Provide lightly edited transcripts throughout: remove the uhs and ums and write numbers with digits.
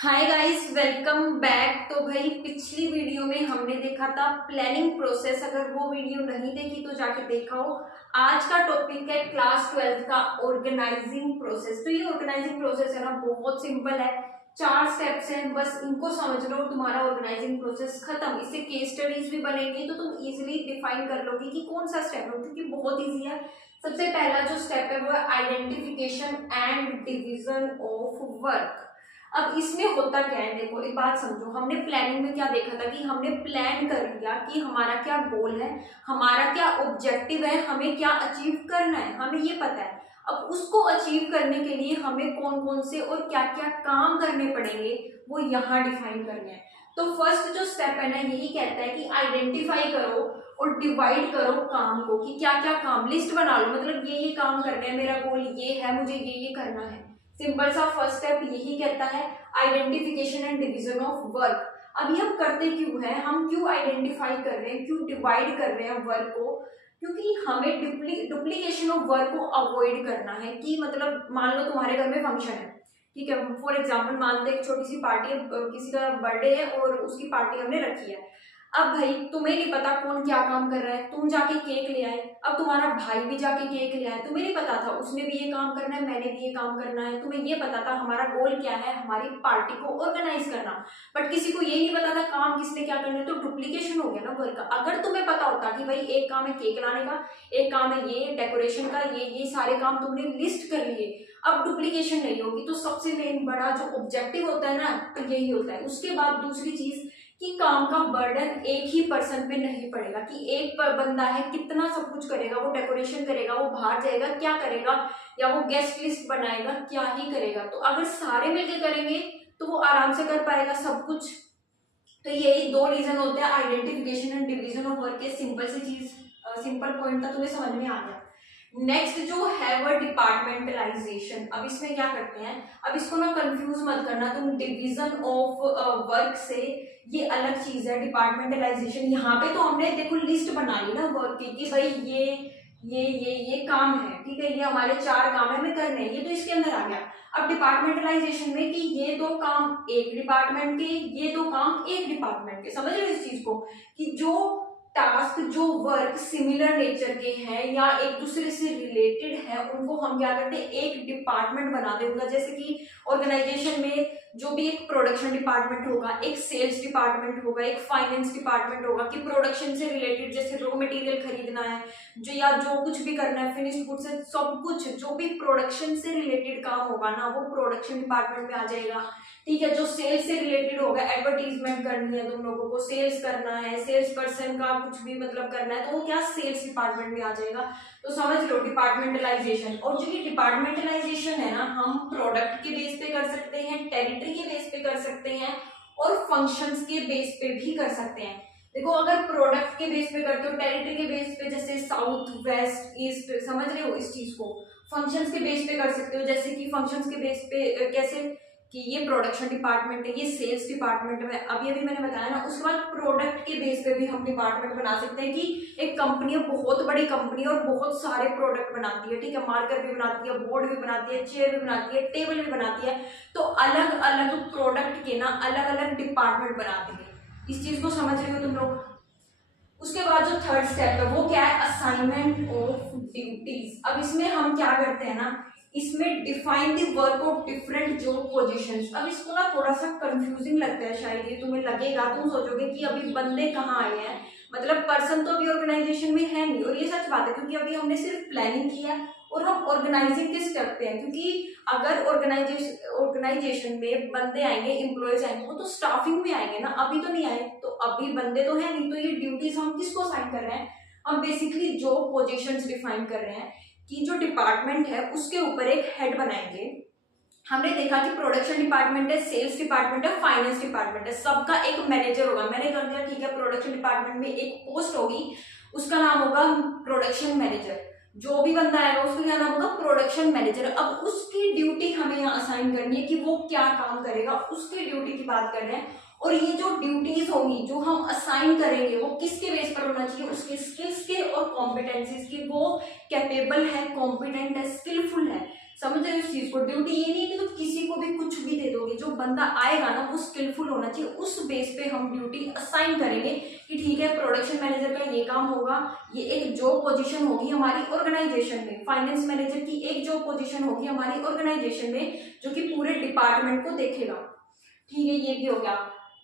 Hi guys, welcome back. तो भाई पिछली वीडियो में हमने देखा था प्लानिंग प्रोसेस। अगर वो वीडियो नहीं देखी तो जाके देखा हो। आज का टॉपिक है क्लास 12 का ऑर्गेनाइजिंग प्रोसेस। तो ये ऑर्गेनाइजिंग प्रोसेस है ना, बहुत सिंपल है। 4 स्टेप्स हैं, बस इनको समझ लो, तुम्हारा ऑर्गेनाइजिंग प्रोसेस खत्म। इससे केस स्टडीज भी बनेंगी तो तुम इजिली डिफाइन कर लोगे कि कौन सा स्टेप है, क्योंकि बहुत ईजी है। सबसे पहला जो स्टेप है वो है identification and division of work. अब इसमें होता क्या है, देखो एक बात समझो। हमने प्लानिंग में क्या देखा था कि हमने प्लान कर लिया कि हमारा क्या गोल है, हमारा क्या ऑब्जेक्टिव है, हमें क्या अचीव करना है, हमें ये पता है। अब उसको अचीव करने के लिए हमें कौन कौन से और क्या क्या काम करने पड़ेंगे वो यहाँ डिफाइन करने हैं। तो फर्स्ट जो स्टेप है ना, यही कहता है कि आइडेंटिफाई करो और डिवाइड करो काम को, कि क्या क्या काम, लिस्ट बना लो। मतलब ये काम करने हैं, मेरा गोल ये है, मुझे ये करना है। सिंपल सा फर्स्ट स्टेप यही कहता है, identification and division of work. अभी हम करते क्यों हैं, हम क्यों आइडेंटिफाई कर रहे हैं, क्यों डिवाइड कर रहे हैं वर्क को? क्योंकि हमें डुप्लीकेशन ऑफ वर्क को अवॉइड करना है। कि मतलब मान लो तुम्हारे घर में फंक्शन है, ठीक है, फॉर एग्जाम्पल मान लो एक छोटी सी पार्टी है, किसी का बर्थडे है और उसकी पार्टी हमने रखी है। अब भाई तुम्हें नहीं पता कौन क्या काम कर रहा है, तुम जाके केक ले आए। अब तुम्हारा भाई भी जाके केक ले आए, तुम्हें नहीं पता था उसने भी ये काम करना है, मैंने भी ये काम करना है। तुम्हें ये पता था हमारा गोल क्या है, हमारी पार्टी को ऑर्गेनाइज करना। बट किसी को ये नहीं पता था काम किसने क्या करना है, तो डुप्लीकेशन हो गया ना वर्क का। अगर तुम्हें पता होता कि भाई एक काम है केक लाने का, एक काम है ये डेकोरेशन का, ये सारे काम तुमने लिस्ट कर लिए, अब डुप्लीकेशन नहीं होगी। तो सबसे मेन बड़ा जो ऑब्जेक्टिव होता है ना, तो यही होता है। उसके बाद दूसरी चीज कि काम का बर्डन एक ही पर्सन पे नहीं पड़ेगा, कि एक बंदा है कितना सब कुछ करेगा, वो डेकोरेशन करेगा, वो बाहर जाएगा क्या करेगा, या वो गेस्ट लिस्ट बनाएगा, क्या ही करेगा। तो अगर सारे मिलके करेंगे तो वो आराम से कर पाएगा सब कुछ। तो यही 2 रीजन होते हैं, identification and division of work के। सिंपल सी चीज, सिंपल पॉइंट था, तुम्हें समझ में आ गया। नेक्स्ट जो है वो डिपार्टमेंटलाइजेशन। अब इसमें क्या करते हैं, अब इसको ना कंफ्यूज मत करना तुम डिवीजन ऑफ वर्क से, ये अलग चीज है डिपार्टमेंटलाइजेशन। यहाँ पे तो हमने देखो लिस्ट बना ली ना वर्क की, कि भाई ये काम है, ठीक है, ये हमारे 4 काम है हमें करने हैं, ये तो इसके अंदर आ गया। अब डिपार्टमेंटलाइजेशन में कि ये 2 काम एक डिपार्टमेंट के, ये 2 काम एक डिपार्टमेंट के। समझ रहे हो इस चीज को, कि जो टास्क, जो वर्क सिमिलर नेचर के हैं या एक दूसरे से रिलेटेड है, उनको हम क्या करते हैं, एक डिपार्टमेंट बना देंगे। जैसे कि ऑर्गेनाइजेशन में जो भी एक प्रोडक्शन डिपार्टमेंट होगा, एक सेल्स डिपार्टमेंट होगा, एक फाइनेंस डिपार्टमेंट होगा, कि प्रोडक्शन से रिलेटेड जैसे रॉ मटेरियल खरीदना है, जो या जो कुछ भी करना है फिनिश्ड गुड से, सब कुछ जो भी प्रोडक्शन से रिलेटेड काम होगा ना, वो प्रोडक्शन डिपार्टमेंट में आ जाएगा। ठीक है, जो सेल्स से रिलेटेड होगा, एडवर्टीजमेंट करनी है तुम लोगों को, सेल्स करना है, सेल्स पर्सन का कुछ भी मतलब करना है, तो वो क्या सेल्स डिपार्टमेंट में आ जाएगा। तो समझ लो डिपार्टमेंटलाइजेशन। और जो ये डिपार्टमेंटलाइजेशन है ना, हम प्रोडक्ट के बेस पे कर सकते हैं, टेरिटरी के बेस पे कर सकते हैं, और फंक्शंस के बेस पे भी कर सकते हैं। देखो अगर प्रोडक्ट के बेस पे करते हो, टेरिटरी के बेस पे, जैसे साउथ वेस्ट ईस्ट, समझ रहे हो इस चीज को। फंक्शंस के बेस पे कर सकते हो, जैसे कि फंक्शंस के बेस पे कैसे, कि ये प्रोडक्शन डिपार्टमेंट है, ये सेल्स डिपार्टमेंट में, अभी अभी मैंने बताया ना। उसके बाद प्रोडक्ट के बेस पे भी हम डिपार्टमेंट बना सकते हैं, कि एक कंपनी है, बहुत बड़ी कंपनी है और बहुत सारे प्रोडक्ट बनाती है, ठीक है, मार्कर भी बनाती है, बोर्ड भी बनाती है, चेयर भी बनाती है, टेबल भी बनाती है। तो अलग अलग प्रोडक्ट के ना अलग अलग डिपार्टमेंट बनाते हैं। इस चीज को समझ रहे हो तुम लोग। उसके बाद जो थर्ड स्टेप है वो क्या है, असाइनमेंट ऑफ ड्यूटीज। अब इसमें हम क्या करते हैं ना, इसमें define the work of different job positions. अब इसको ना थोड़ा सा कंफ्यूजिंग लगता है, शायद ये तुम्हें लगेगा, तुम सोचोगे कि अभी बंदे कहाँ आए हैं, मतलब पर्सन तो अभी ऑर्गेनाइजेशन में है नहीं। और ये सच बात है, क्योंकि अभी हमने सिर्फ प्लानिंग की है और हम ऑर्गेनाइजिंग के स्टेप पे हैं। क्योंकि अगर ऑर्गेनाइजेशन में बंदे आएंगे, एम्प्लॉयज आएंगे, वो तो स्टाफिंग में आएंगे ना, अभी तो नहीं आए। तो अभी बंदे तो है नहीं, तो ये ड्यूटीज हम किसको असाइन कर रहे हैं, हम बेसिकली जॉब पोजीशंस डिफाइन कर रहे हैं, कि जो डिपार्टमेंट है उसके ऊपर एक हेड बनाएंगे। हमने देखा कि प्रोडक्शन डिपार्टमेंट है, सेल्स डिपार्टमेंट है, फाइनेंस डिपार्टमेंट है, सबका एक मैनेजर होगा। मैंने कर दिया, ठीक है, प्रोडक्शन डिपार्टमेंट में एक पोस्ट होगी, उसका नाम होगा प्रोडक्शन मैनेजर। जो भी बंदा आएगा उसका क्या नाम होगा, प्रोडक्शन मैनेजर। अब उसकी ड्यूटी हमें यहाँ असाइन करनी है, कि वो क्या काम करेगा, उसकी ड्यूटी की बात कर रहे हैं। और ये जो ड्यूटीज होंगी जो हम असाइन करेंगे, वो किसके बेस पर होना चाहिए, उसके स्किल्स के और कॉम्पिटेंसीज की। वो कैपेबल है, कॉम्पिटेंट है, स्किलफुल है। समझ रहे हो इस चीज को। ड्यूटी ये नहीं है कि तुम किसी को भी कुछ भी दे दोगे, जो बंदा आएगा ना वो स्किलफुल होना चाहिए, उस बेस पे हम ड्यूटी असाइन करेंगे कि ठीक है प्रोडक्शन मैनेजर का ये काम होगा, ये एक जॉब पोजीशन होगी हमारी ऑर्गेनाइजेशन में, फाइनेंस मैनेजर की एक जॉब पोजीशन होगी हमारी ऑर्गेनाइजेशन में जो कि पूरे डिपार्टमेंट को देखेगा। ठीक है, ये भी हो गया।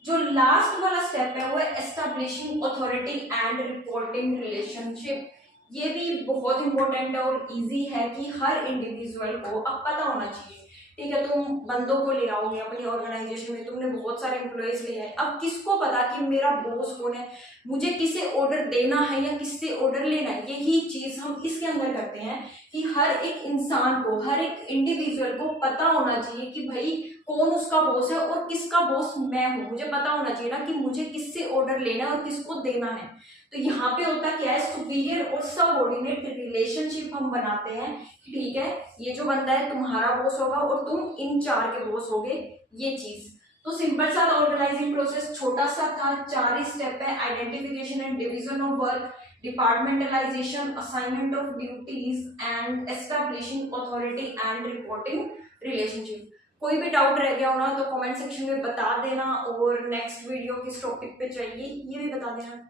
जो लास्ट वाला स्टेप है वो है establishing authority and reporting relationship. ये भी बहुत इंपॉर्टेंट है और इजी है कि हर इंडिविजुअल को अब पता होना चाहिए। ठीक है, तुम बंदों को ले आओगे अपनी ऑर्गेनाइजेशन में, तुमने बहुत सारे एम्प्लॉयज ले आए, अब किसको पता कि मेरा बॉस कौन है, मुझे किसे ऑर्डर देना है या किससे ऑर्डर लेना है। यही चीज हम इसके अंदर करते हैं कि हर एक इंसान को, हर एक इंडिविजुअल को पता होना चाहिए कि भाई कौन उसका बॉस है और किसका बॉस मैं हूँ। मुझे पता होना चाहिए ना कि मुझे किससे ऑर्डर लेना है और किसको देना है। तो यहाँ पे होता क्या है, सुपीरियर और सबऑर्डिनेट रिलेशनशिप हम बनाते हैं कि ठीक है ये जो बंदा है तुम्हारा बॉस होगा और तुम इन चार के बॉस होगे, ये चीज। तो सिंपल सा ऑर्गेनाइजिंग प्रोसेस छोटा सा था, 4 ही स्टेप है, identification and division of work, departmentalisation, assignment of duties and establishing authority and reporting relationship. कोई भी डाउट रह गया हो ना तो कमेंट सेक्शन में बता देना, और नेक्स्ट वीडियो किस टॉपिक पे चाहिए ये भी बता देना।